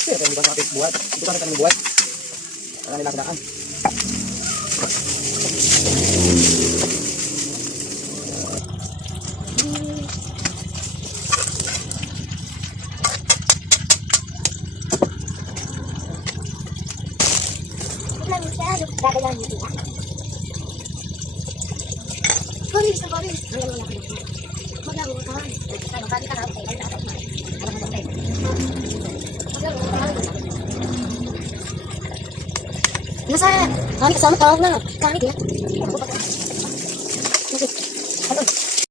Siyempre, hindi ba sa ating buhat? Ito ka na kami buhat. Wala nila kadaan. Nasa kami kasama tawag na. Kami dia.